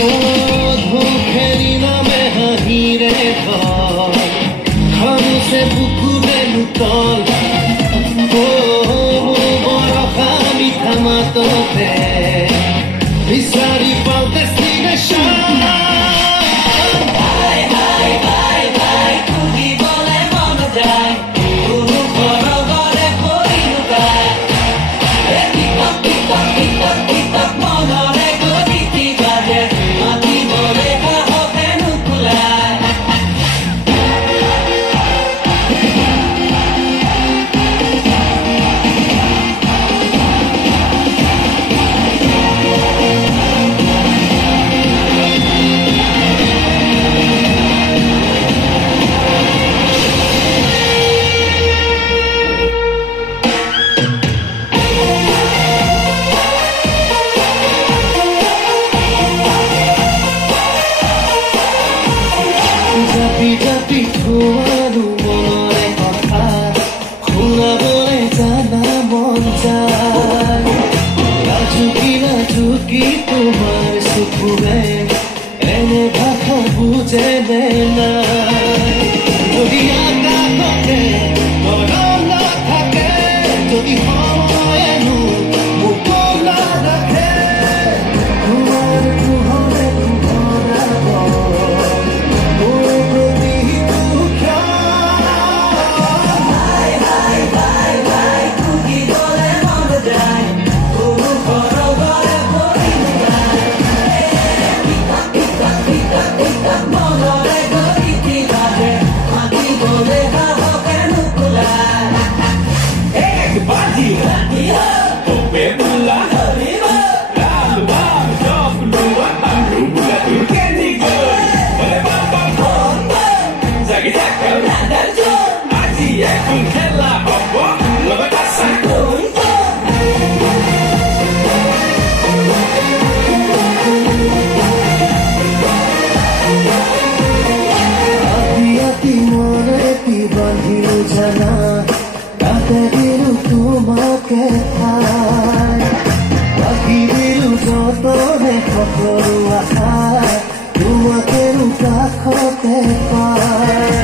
ধোখেৰি নামে হাঁহিৰে ঘৰ খামুছে বুকুৰে লুতল বৰফা মিঠা মাততে বিচাৰি পাওঁ ডেষ্টিনেশ্যন জাপি থোৱাৰো মনৰে কথা শুনাবলৈ জানা মন যায় ৰাজুকি তোমাৰ চকুৰে এনে ভাষা বুজে নে নাই যদি আকাশতে তৰল নাথাকে যদি সময়েনো মোক নাৰাখে তোমাৰ পোহৰে পোহৰাব জানা তাতে দিলো তোমাকে ঠাই বাকি দিলো যতনে সকলো আশা তোমাকে কাষতে পাই